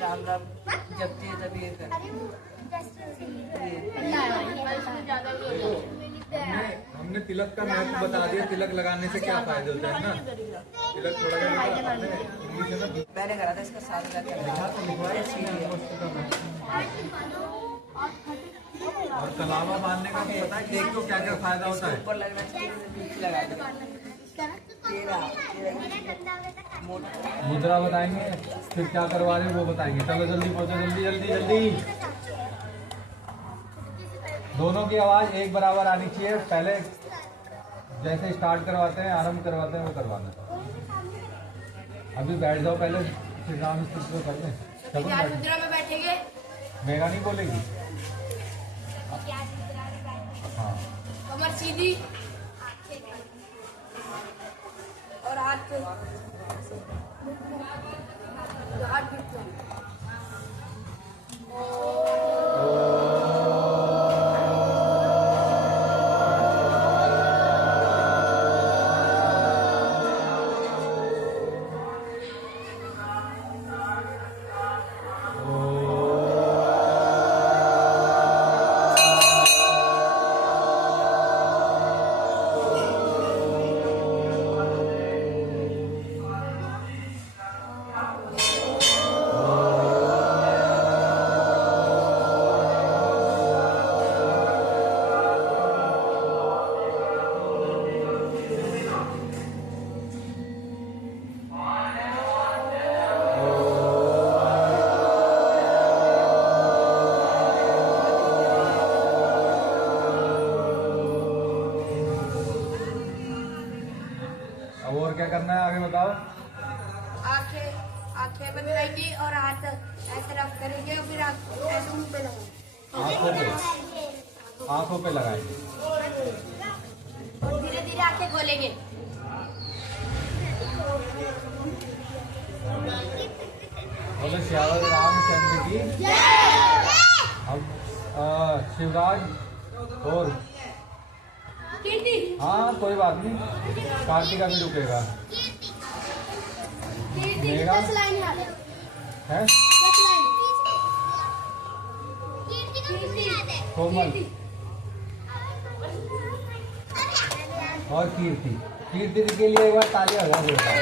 राम राम जपती है तभी ये कर। हमने तिलक का महत्व बता दिया। तिलक लगाने से क्या फायदे होते हैं ना। तिलक थोड़ा मैंने करा था इसका 7,000 और कलावा बांधने का भी पता है। देख तो क्या क्या फायदा होता है। ऊपर लगना चाहिए। मुद्रा बताएंगे, फिर क्या करवा रहे हैं वो बताएंगे। चलो जल्दी पहुंचो, जल्दी जल्दी जल्दी। दोनों की आवाज एक बराबर आनी चाहिए। पहले जैसे स्टार्ट करवाते हैं, आरंभ करवाते हैं, वो करवाना। अभी बैठ जाओ, पहले श्री राम स्तुति कर लें। चलो मुद्रा में बैठेंगे। मेगा नहीं बोलेगी। हाँ, कमर सीधी और हाथ और क्या करना है आगे बताओ। आंखें बंद करेंगे और हाथ ऐसे रख करेंगे और फिर ऐसे मुंह पे लगाएंगे। आंखों पे लगाएंगे और धीरे धीरे आंखें खोलेंगे। बोले श्यावर रामचंद्र की। अब शिवराज और हाँ कोई बात नहीं, कार्तिका भी रुकेगा। मेगा है कोमल और कीर्ति। कीर्ति के लिए एक बार तालियां बजा देता है।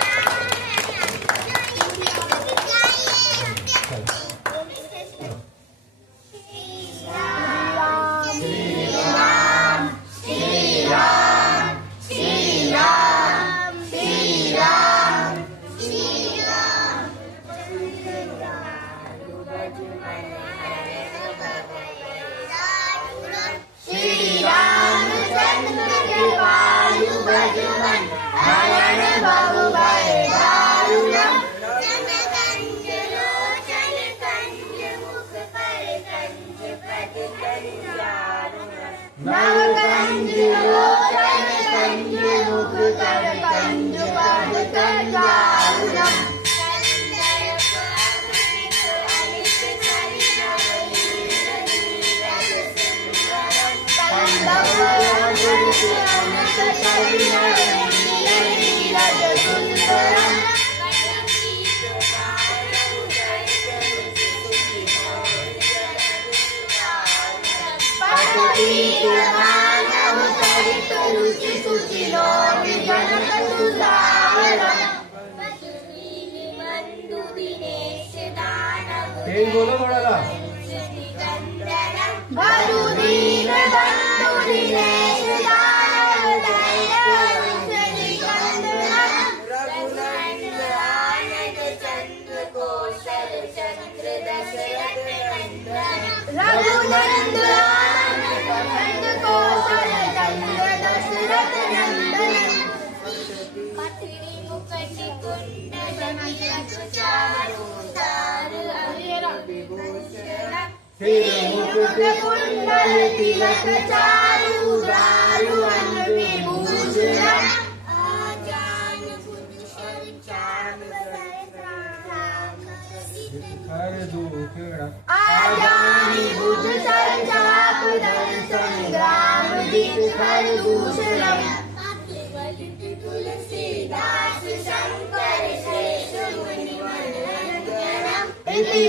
तेज बोलो थोड़ा सा।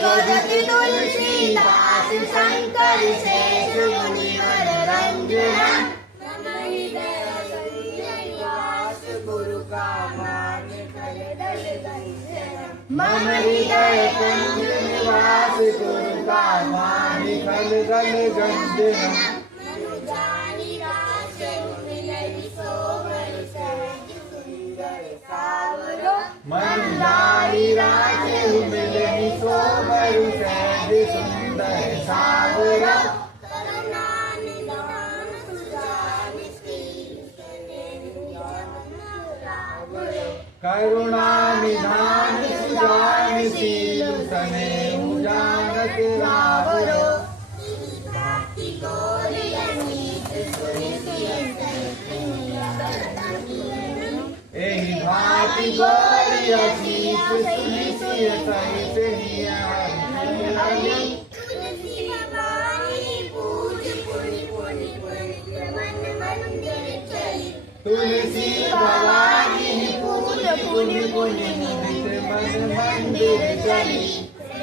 वदति तुलसीदास शंकर शेष मुनिवर रंजन मम हृदय निवास गुरु का मान कलदल गंजन मम हृदय कुंज निवास गुरु का मान कलदल गंजन मनुजानि रास मिलहि सोबर सहज सुंदर सावरो मन जानी राजे मिलहि सोबर सहज सुंदर सावरा करुणा निधान सुजानि शील करुणा निधान सुजान शील सनेहु जानत रावरो जाति गौरी अनीत सुरति एहि भांति गौरी असीस सुनि सिय सहित हिया हरि तुलसी भवानी पूज पुनि पुनि मन मंदिर चली तुलसी भवानी पूज पुनि पुनि मुदित मन मंदिर चली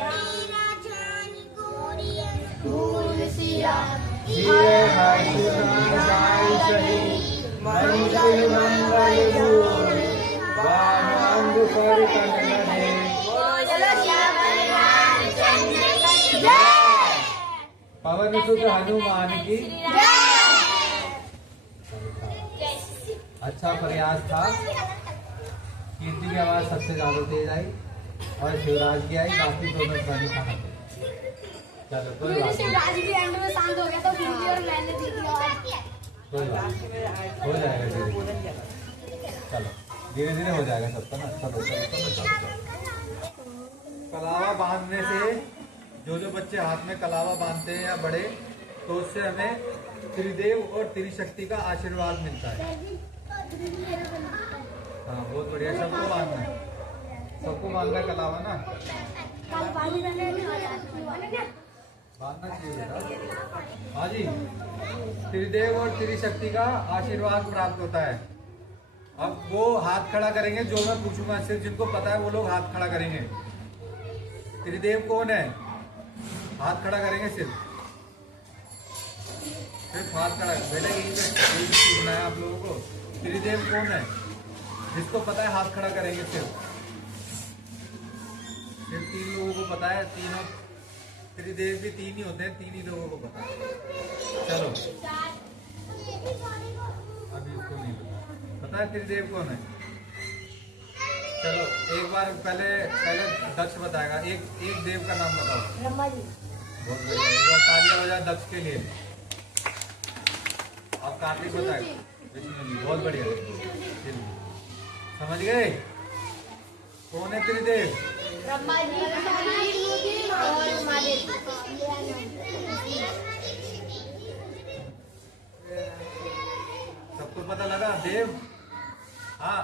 राजानी गौरी फूल सिया जिय हर्ष गाय सही मंगल मंगल भूल वामंग पर कनने चलो श्याम रामचंद्र की जय पवन सुत हनुमान की अच्छा प्रयास था। कीर्ति की आवाज सबसे ज्यादा तेज आई और शिवराज की आई, बाकी दोनों ध्वनि कहाँ थे? चलो कोई बात नहीं, शिवराज भी एंड में शांत हो गया तो दीदी और मैंने दीदी कोई बात नहीं, हो जाएगा धीरे धीरे। चलो धीरे धीरे हो जाएगा सबका ना। चलो चलो चलो चलो। कलावा बांधने से जो बच्चे हाथ में कलावा बांधते हैं या बड़े, तो उससे हमें त्रिदेव और त्रिशक्ति का आशीर्वाद मिलता है। हाँ बहुत बढ़िया, सबको बांधना है, सबको बांधना है कलावा ना, बांधना चाहिए बेटा। हाँ जी, त्रिदेव और त्रिशक्ति का आशीर्वाद प्राप्त होता है। अब वो हाथ खड़ा करेंगे, जो मैं पूछूंगा सिर्फ जिनको पता है वो लोग हाथ खड़ा करेंगे। त्रिदेव कौन है? हाथ खड़ा करेंगे सिर्फ हाथ खड़ा। बेटा यही सीखना है आप लोगों को। त्रिदेव कौन है? जिसको पता है हाथ खड़ा करेंगे सिर्फ 3 लोगों को पता है। तीनों त्रिदेव भी 3 ही होते हैं, 3 ही लोगों को पता है। चलो अभी उसको नहीं पता है त्रिदेव कौन है। चलो एक बार पहले दक्ष बताएगा। एक देव का नाम बताओ। ब्रह्मा जी। बहुत बढ़िया, एक बार तालियां बजाए दक्ष के लिए। अब कार्तिक बताएगा। विष्णु जी, बहुत बढ़िया, समझ गए कौन है त्रिदेव? ब्रह्मा जी और महादेव। सबको पता लगा देव? हाँ,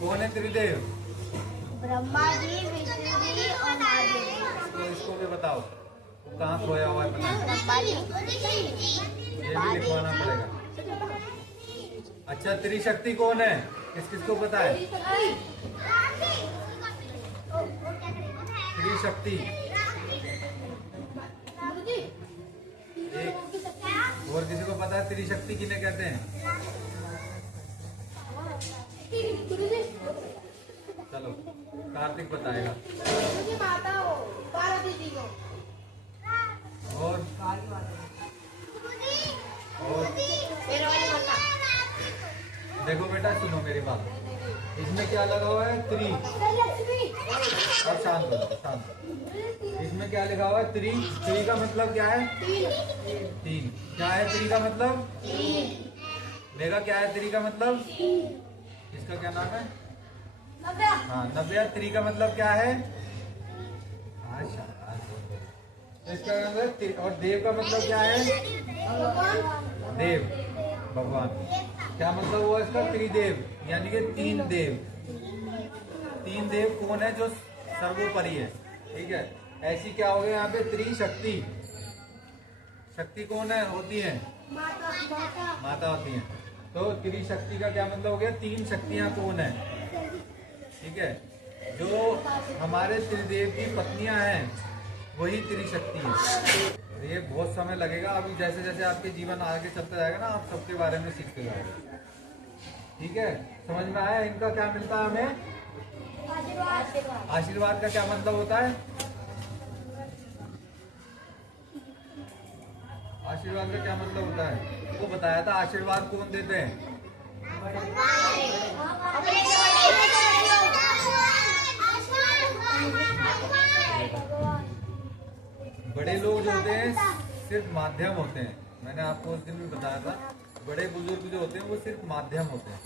कौन है त्रिदेव? ब्रह्मा जी, विष्णु जी और महादेव। तो इसको भी बताओ, वो कहाँ खोया हुआ है पता? ब्रह्मा जी, ये भी लिखवाना पड़ेगा। अच्छा, त्रिशक्ति कौन है? किस किस को पता है त्रिशक्ति? एक और किसी को पता है त्रिशक्ति किन्हें कहते हैं? चलो कार्तिक बताएगा। और देखो बेटा, सुनो मेरी बात। इसमें क्या लगा हुआ है? त्रि। अब शांत हो, शांत। इसमें क्या लिखा हुआ है? त्रि। त्रि का मतलब क्या है? 3। क्या है त्रि का मतलब? देखा क्या है त्रि का मतलब? इसका क्या नाम है? हाँ, नव्या। त्रि का मतलब क्या है? इसका मतलब। और देव का मतलब क्या है? देव, भगवान। क्या मतलब हुआ इसका? त्रिदेव, यानी कि 3 देव। 3 देव कौन है? जो सर्वोपरि है, ठीक है। ऐसी क्या हो गया यहाँ पे? त्रिशक्ति। शक्ति कौन है? होती है माता होती है। तो त्रिशक्ति का क्या मतलब हो गया? 3 शक्तियां कौन है, ठीक है। जो हमारे त्रिदेव की पत्नियां हैं वही त्रिशक्ति है। ये बहुत समय लगेगा, अभी जैसे जैसे आपके जीवन आगे चलता जाएगा ना, आप सबके बारे में सीखते जाओगे। ठीक है, समझ में आया? इनका क्या मिलता है हमें? आशीर्वाद का क्या मतलब होता है? आशीर्वाद का क्या मतलब होता है वो बताया था। आशीर्वाद कौन देते हैं? बड़े लोग जो होते हैं सिर्फ माध्यम होते हैं। मैंने आपको उस दिन भी बताया था, बड़े बुजुर्ग जो होते हैं वो सिर्फ माध्यम होते हैं।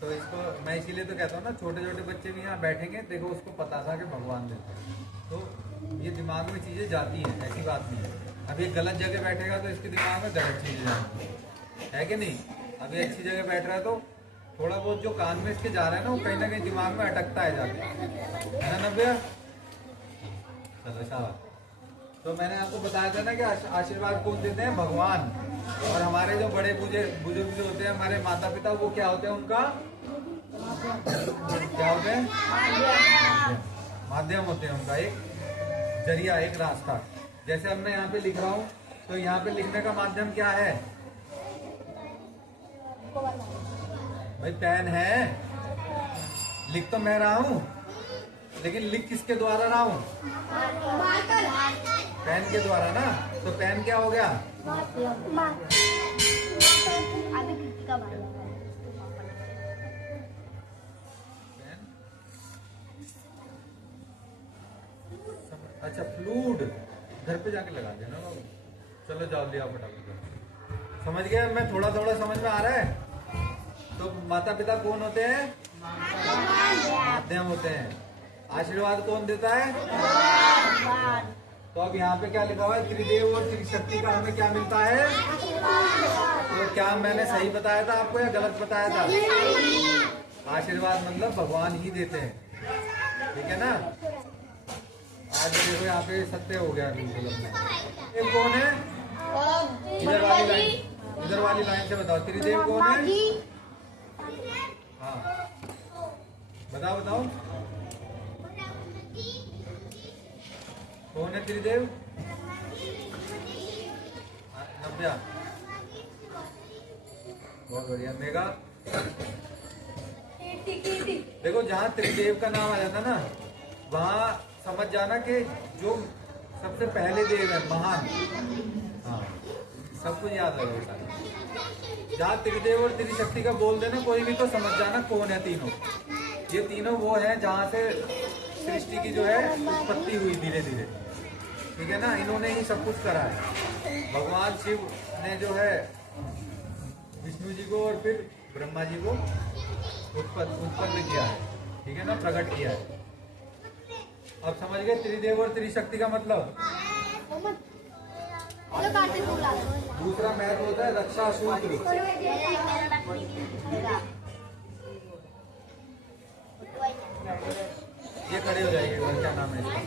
तो इसको मैं इसीलिए तो कहता हूँ ना, छोटे छोटे बच्चे भी यहाँ बैठेंगे, देखो उसको पता था कि भगवान देते हैं, तो ये दिमाग में चीजें जाती हैं, ऐसी बात नहीं है। अब ये गलत जगह बैठेगा तो इसके दिमाग में गलत चीजें जाएंगी, है कि नहीं? अभी अच्छी जगह बैठ रहा है तो थोड़ा बहुत जो कान में इसके जा रहा है ना, वो कहीं ना कहीं दिमाग में अटकता है जाके, है ना नव्या? चलो शाबाश। तो मैंने आपको बताया था ना कि आशीर्वाद कौन देते हैं? भगवान। और हमारे जो बड़े बुजुर्ग जो होते हैं, हमारे माता पिता, वो क्या होते हैं? उनका क्या होते हैं? माध्यम होते हैं। उनका एक जरिया, एक रास्ता। जैसे अब मैं यहाँ पे लिख रहा हूँ, तो यहाँ पे लिखने का माध्यम क्या है भाई? पेन है। लिख तो मैं रहा हूँ, लेकिन लिख किसके द्वारा रहा हूँ? पेन के द्वारा ना। तो पेन क्या हो गया? अच्छा, फ्लूड घर पे जाके लगा देना बाबू। चलो जाओ, लिया फटाफट। समझ गए? मैं थोड़ा थोड़ा समझ में आ रहा है। तो माता पिता कौन होते हैं? माध्यम होते हैं। आशीर्वाद कौन देता है? तो अब यहाँ पे क्या लिखा हुआ है? त्रिदेव और त्रिशक्ति का हमें क्या मिलता है? तो क्या मैंने सही बताया था आपको या गलत बताया था? आशीर्वाद मतलब भगवान ही देते हैं, ठीक है ना? आज देखो यहाँ पे सत्य हो गया बिल्कुल। त्रिदेव कौन है? इधर वाली लाइन से बताओ, त्रिदेव कौन है? हाँ बताओ बताओ, कौन है त्रिदेव? नव्या, बहुत बढ़िया। मेघा, देखो जहाँ त्रिदेव का नाम आ जाता ना, वहाँ समझ जाना कि जो सबसे पहले देव है, महान। हाँ, सब कुछ याद रखेगा। जहाँ त्रिदेव और त्रिशक्ति का बोल देना कोई भी, तो समझ जाना कौन है तीनों। ये तीनों वो है जहाँ से सृष्टि की जो है उत्पत्ति हुई धीरे धीरे, ठीक है ना? इन्होंने ही सब कुछ करा है। भगवान शिव ने जो है विष्णु जी को और फिर ब्रह्मा जी को उत्पन्न किया है, ठीक है ना? प्रकट किया है। अब समझ गए त्रिदेव और त्रिशक्ति का मतलब? दूसरा महत्व होता है रक्षा सूत्र। ये खड़े हो जाइए, क्या नाम है इसका?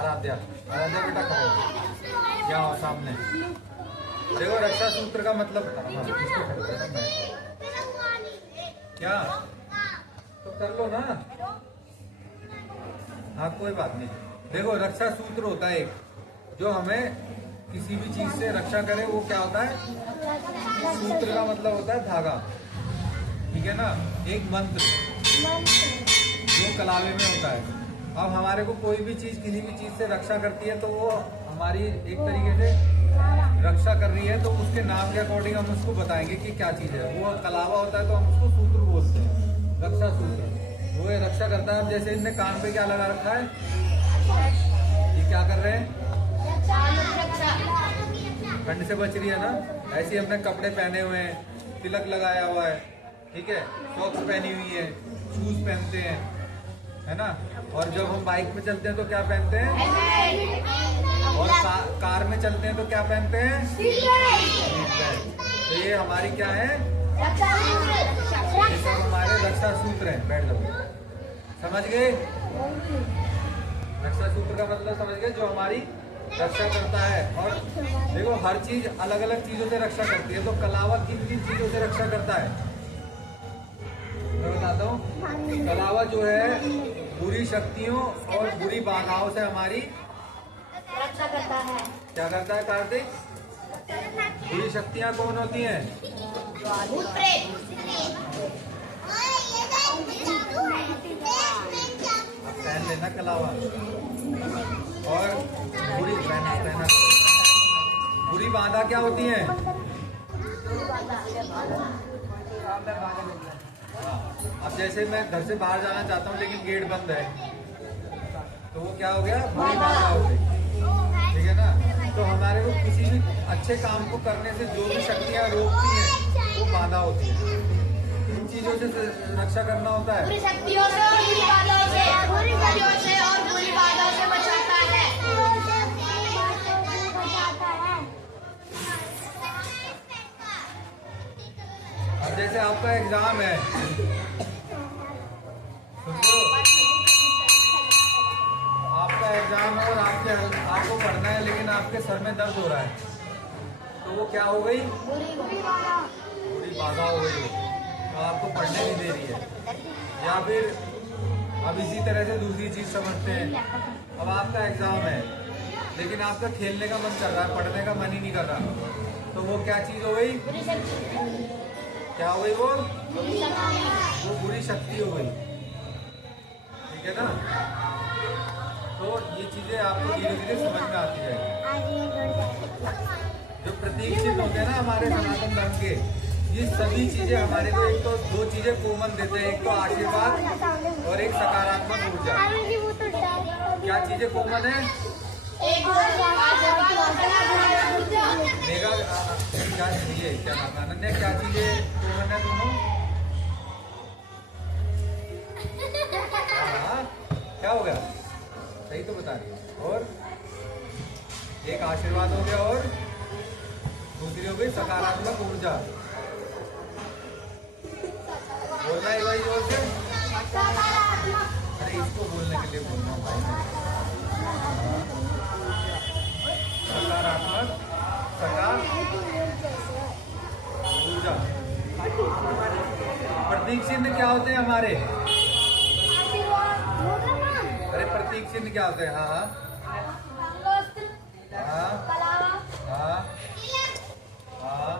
आराध्या। आराध्या बेटा खड़े हो, क्या हो सामने? देखो रक्षा सूत्र का मतलब क्या? तो कर लो ना। हाँ कोई बात नहीं। देखो रक्षा सूत्र होता है एक, जो हमें किसी भी चीज से रक्षा करे, वो क्या होता है? सूत्र का मतलब होता है धागा, ठीक है ना? एक मंत्र जो कलावे में होता है। अब हमारे को कोई भी चीज किसी भी चीज से रक्षा करती है, तो वो हमारी एक तरीके से रक्षा कर रही है, तो उसके नाम के अकॉर्डिंग हम उसको बताएंगे कि क्या चीज है। वो कलावा होता है तो हम उसको सूत्र बोलते हैं, रक्षा सूत्र। वो ये रक्षा करता है। अब जैसे इनने कान पे क्या लगा रखा है, ये क्या कर रहे हैं? ठंड से बच रही है ना। ऐसे हमने कपड़े पहने हुए हैं, तिलक लगाया हुआ है, ठीक है, सॉक्स पहनी हुई है, शूज पहनते हैं, है ना? और जब हम बाइक में चलते हैं तो क्या पहनते हैं? और कार में चलते हैं तो क्या पहनते हैं? Seat belt. तो ये हमारी क्या है? ये सब हमारे रक्षा सूत्र हैं। बैठ जाओ। समझ गए? रक्षा सूत्र का मतलब समझ गए? जो हमारी रक्षा करता है। और देखो हर चीज अलग अलग चीजों से रक्षा करती है। तो कलावा किन किन चीजों से रक्षा करता है? कलावा जो है बुरी शक्तियों और बुरी बाधाओं से हमारी रक्षा करता है। क्या करता है कार्तिक? बुरी शक्तियाँ कौन होती हैं? भूत प्रेत। पहन लेना कलावा। और बुरी पहना बुरी बाधा क्या होती है? अब जैसे मैं घर से बाहर जाना चाहता हूँ लेकिन गेट बंद है, तो वो क्या हो गया? बुरी बाधा हो गई। ठीक है ना? तो हमारे को किसी भी अच्छे काम को करने से जो भी शक्तियाँ रोकती हैं वो बाधा होती है। इन चीजों से रक्षा करना होता है। बुरी शक्तियों से और बुरी बाधाओं से, बुरी शक्तियों से और बुरी बाधाओं से बचाता है। अब जैसे आपका एग्जाम है, आपका एग्जाम है और आपको पढ़ना है लेकिन आपके सर में दर्द हो रहा है, तो वो क्या हो गई? बुरी बाधा हो गई, तो आपको पढ़ने नहीं दे रही है। या फिर अब इसी तरह से दूसरी चीज समझते हैं, अब आपका एग्जाम है लेकिन आपका खेलने का मन कर रहा है, पढ़ने का मन ही नहीं कर रहा, तो वो क्या चीज हो गई? क्या हो गई? वो बुरी शक्ति हो गई। ठीक है ना? तो ये चीजें आपको धीरे धीरे समझ में आती है। जो प्रतीक चिन्ह होते हैं ना हमारे सनातन धर्म के, ये सभी चीजें हमारे को एक तो दो चीजें कॉमन देते हैं, एक तो आशीर्वाद और एक सकारात्मक ऊर्जा। क्या चीजें कॉमन है? मेगा क्या चीजें, क्या नाम है अनन्या, क्या चीजें कॉमन है दोनों? हाँ, क्या हो गया? सही तो बता रही है। और एक आशीर्वाद हो गया और दूसरी हो गई सकारात्मक ऊर्जा। बोलना है भाई जोर से। अरे इसको बोलने के लिए बोलना भाई। सकारात्मक ऊर्जा। प्रतीक चिन्ह क्या होते हैं हमारे? अरे प्रतीक चिन्ह क्या होते हैं? हाँ हाँ हाँ हाँ।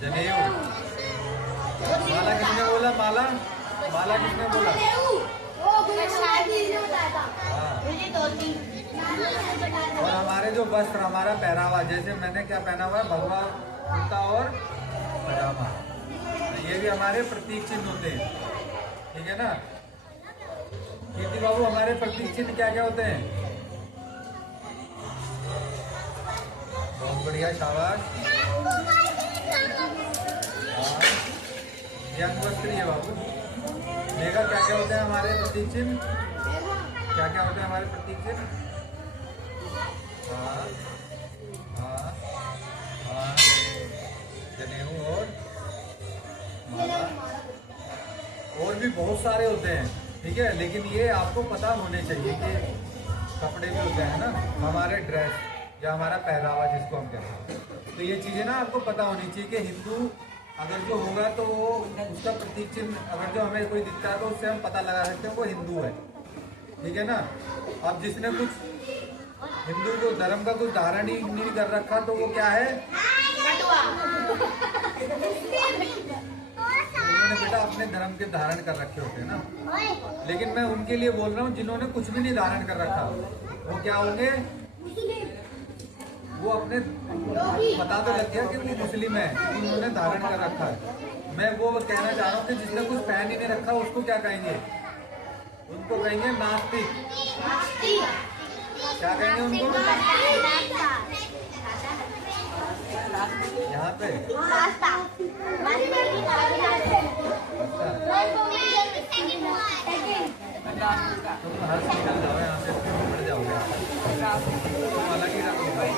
जनेऊ। माला किसने बोला? माला किसने बोला? और हमारे जो वस्त्र, हमारा पहनावा, जैसे मैंने क्या पहना हुआ है? भगवा कुर्ता और पजामा, ये भी हमारे प्रतीक चिन्ह होते हैं। ठीक है ना? कीर्ति बाबू, हमारे प्रतीक चिन्ह क्या क्या होते हैं? बहुत बढ़िया, शाबाश। ये अंगवस्त्री है बाबू। मेगा, क्या क्या होते हैं हमारे प्रतीक चिन्ह? क्या क्या होते हैं हमारे प्रतीक चिन्ह? हाँ हाँ हाँ। जनेऊ और माला, और भी बहुत सारे होते हैं। ठीक है, लेकिन ये आपको पता होने चाहिए कि कपड़े भी होते हैं ना, हमारे ड्रेस या हमारा पहनावा जिसको हम कहते हैं, तो ये चीजें ना आपको पता होनी चाहिए कि हिंदू अगर जो होगा तो वो उसका प्रतीक चिन्ह अगर जो हमें कोई दिखता है तो उससे हम पता लगा सकते हैं वो हिंदू है। ठीक है ना? अब जिसने कुछ हिंदू को धर्म का कुछ धारण ही नहीं कर रखा तो वो क्या है? उन्होंने बेटा अपने धर्म के धारण कर रखे होते हैं ना, लेकिन मैं उनके लिए बोल रहा हूँ जिन्होंने कुछ भी नहीं धारण कर रखा, वो क्या होंगे? वो अपने पता तो लग गया कि वो मुस्लिम है, उन्होंने धारण कर रखा है। मैं वो कहना चाह रहा हूँ कि जिसने कुछ पहन ही नहीं रखा उसको क्या कहेंगे? उनको कहेंगे नास्तिक। क्या कहेंगे उनको? यहाँ पे तुम हर निकल जाओ यहाँ से, बढ़ जाओगे, तुम अलग ही रखोगे।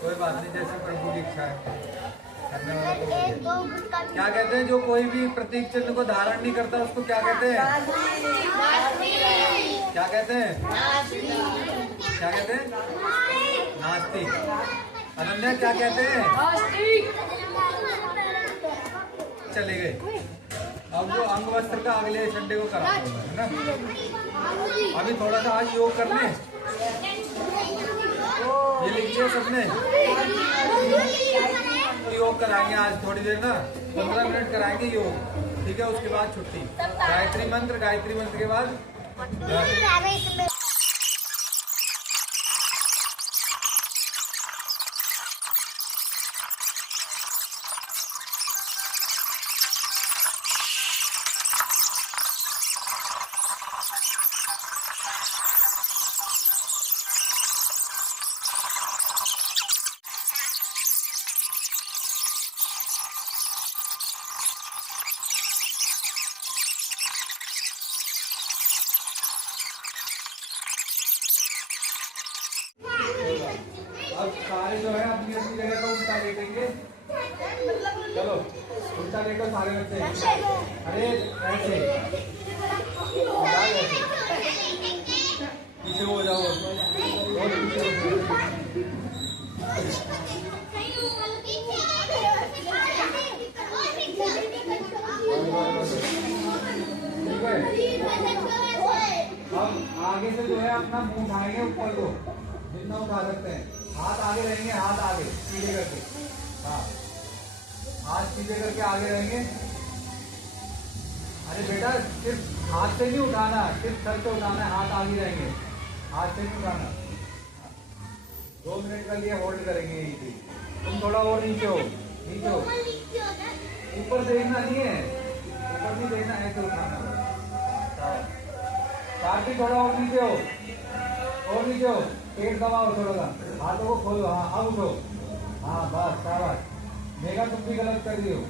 कोई बात नहीं, जैसे प्रभु की इच्छा है करने वाला को। क्या कहते हैं जो कोई भी प्रतीक चिन्ह को धारण नहीं करता उसको क्या कहते हैं? क्या कहते हैं? क्या कहते हैं? नास्तिक। अनन्या क्या कहते हैं? चले गए। अब जो अंग वस्त्र का अगले संडे को करा है ना। अभी थोड़ा सा आज योग कर लें। ये लिख लिया सबने? तो योग कराएंगे आज थोड़ी देर ना, 15 मिनट कराएंगे योग, ठीक है। उसके बाद छुट्टी। गायत्री मंत्र के बाद अब सारे जो है अपनी अपनी जगह को उल्टा लेटेंगे। चलो उल्टा लेटो सारे बच्चे। अरे ऐसे पीछे हो जाओ और पीछे हो जाओ। ठीक है। अब आगे से जो है अपना मुंह उठाएंगे ऊपर को, जितना उठा सकते हैं। हाथ आगे रहेंगे, हाथ आगे सीधे करके। हाँ, हाथ सीधे करके आगे रहेंगे। अरे बेटा सिर्फ हाथ से नहीं उठाना, सिर्फ सर से उठाना है। हाथ आगे रहेंगे, हाथ से नहीं उठाना। 2 मिनट के लिए होल्ड करेंगे यहीं पे। तुम थोड़ा और नीचे हो, नीचे हो। ऊपर देखना नहीं है, ऊपर नहीं देखना, ऐसे उठाना। कार्तिक थोड़ा और नीचे हो, और नीचे हो। पेट दबाओ थोड़ा सा, हाथों को खोलो। हाँ अब उठो। हाँ बस शाबाश। मेघा तुम भी गलत कर रही हो।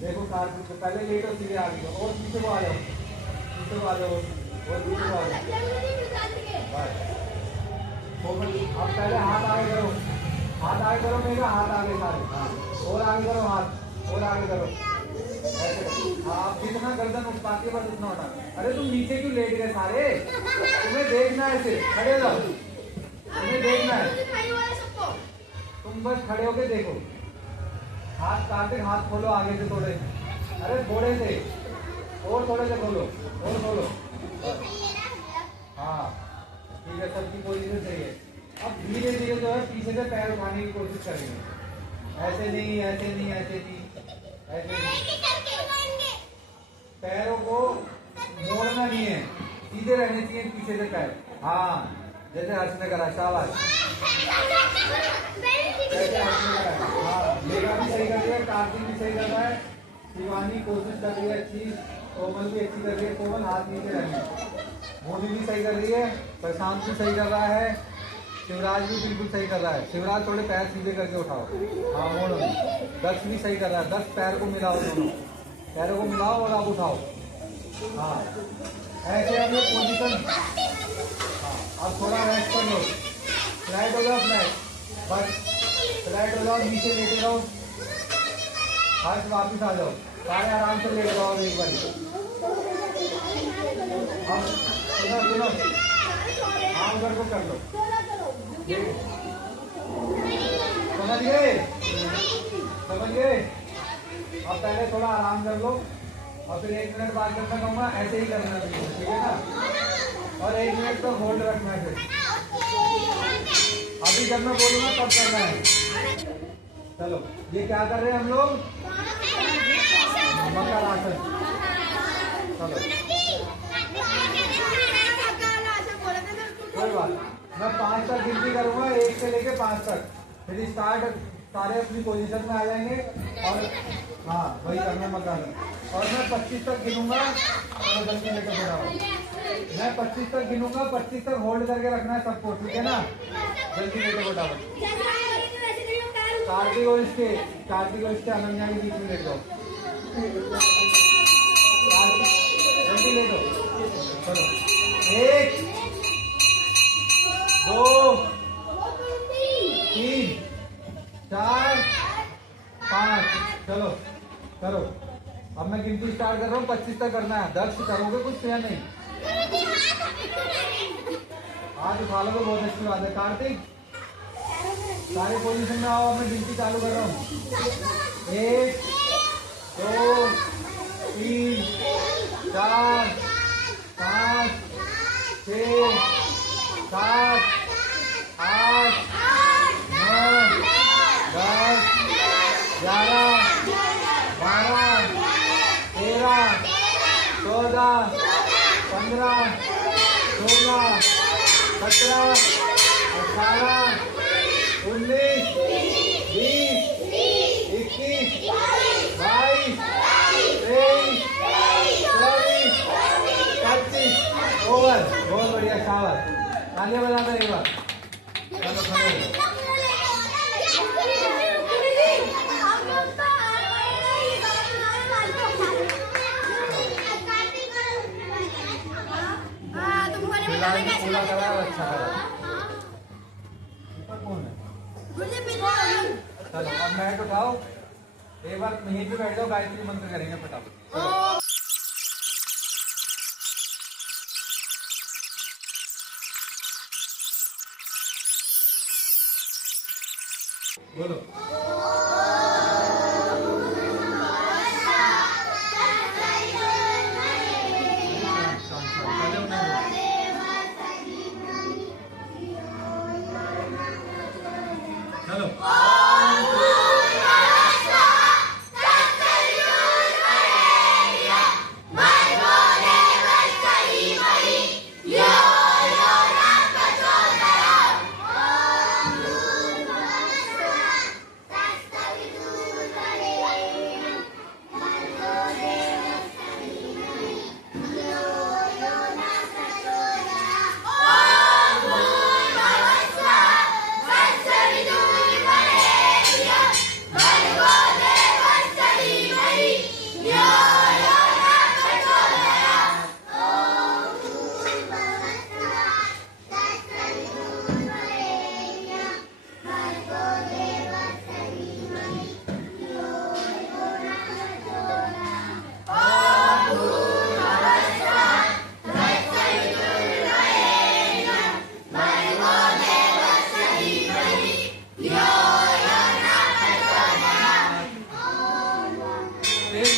देखो कार्तिक को पहले लेटो सीधे आगे को, और पीछे को आ जाओ, पीछे को आ जाओ, और पीछे को आ जाओ। बस अब पहले हाथ आगे करो, हाथ आगे करो मेघा, हाथ आगे सारे। हाँ और आगे करो, हाथ और आगे करो। आप जितना गर्दन उठ पाती है बस उतना उठा। अरे तुम नीचे क्यों लेट गए सारे? तुम्हें देखना है, सिर्फ खड़े रहो, तुम्हें देखना है। तुम बस खड़े होके देखो। हाथ काटे, हाथ खोलो आगे से थोड़े। अरे थोड़े से और थोड़े से खोलो, और खोलो। हाँ ठीक है, सबकी पोजीशन सही है। अब धीरे धीरे जो है पीछे से पैर उठाने की कोशिश करेंगे। ऐसे नहीं, ऐसे नहीं, ऐसे नहीं, ऐसे नहीं। पैरों को मोड़ना नहीं है, सीधे रहने चाहिए पीछे से पैर। हाँ जैसे हर्ष ने करा, शाबाश। हाँ मेघा भी सही कर रही है, कार्तिक भी सही कर रहा है, शिवानी कोशिश कर रही है अच्छी, कोमल भी अच्छी कर रही है। कोमल हाथ नीचे रहेंगे। मोदी भी सही कर रही है, प्रशांत भी सही कर रहा है, शिवराज भी बिल्कुल सही कर रहा है। शिवराज थोड़े पैर सीधे करके उठाओ। हाँ मोड़ो। दक्ष भी सही कर रहा है। 10 पैर को मिलाओ, दोनों पैरों को मिलाओ और आप उठाओ। हाँ ऐसे हम लोग पोजिशन। हाँ अब थोड़ा रेस्ट कर लो, फ्लैट हो जाओ, फ्लैट बस फ्लैट हो जाओ, नीचे लेटे रहो। हाथ वापिस आ जाओ, सारे आराम से लेट जाओ एक बार। अब सुनो हाँ उधर को कर लो। समझ गए, समझ गए। अब पहले थोड़ा आराम कर लो और फिर 1 मिनट बाद करना कहूँगा, ऐसे ही करना है, ठीक है ना। और 1 मिनट तो होल्ड रखना है। फिर अभी जब मैं बोलूँगा तब करना है। चलो ये क्या कर रहे हैं हम लोग? मकर आसन। चलो कोई बात, मैं 5 तक गिनती करूँगा, 1 से लेके 5 तक, फिर स्टार्ट। सारे अपनी पोजीशन में आ जाएंगे और हाँ वही करना मकान। और मैं 25 तक गिनूंगा, तो जल्दी लेकर बढ़ाओ। मैं 25 तक गिनूंगा, 25 तक होल्ड करके रखना है सबको, ठीक है ना। जल्दी लेकर बढ़ाओ। कार्तिक और इसके अनन्या के बीच में लेट जाओ। जल्दी ले दो। चलो 1 2 3 4 5। चलो करो। अब मैं गिनती स्टार्ट कर रहा हूँ, 25 तक करना है। दक्ष करोगे कुछ या नहीं? आज उठा लो तो बहुत अच्छी बात है। कार्तिक सारे पोजीशन में आओ, मैं गिनती चालू कर रहा हूँ। 1 2 3 4 5 6 7 8 9 10 11 12 13 14 15 16 17 18 19 20 21 22 23 24 25 ओवर। बहुत बढ़िया, शाबाश, तालियां बजाना एक बार। चलो खड़े हो। फिलहाल तो पूरा करा और अच्छा करा। ऊपर कौन है? चलो अब मैट उठाओ, एक बार यहीं पे बैठ जाओ, गायत्री मंत्र करेंगे फटाफट। बोलो। चलो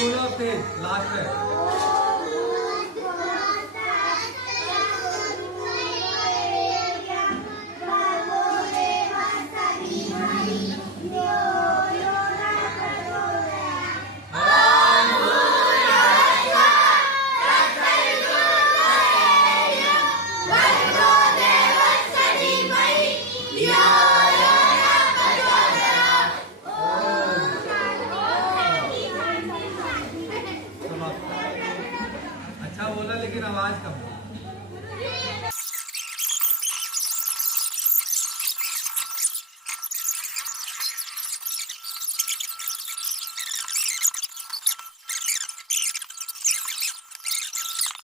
बोलो, तेज लास्ट है। अच्छा बोला लेकिन आवाज कम।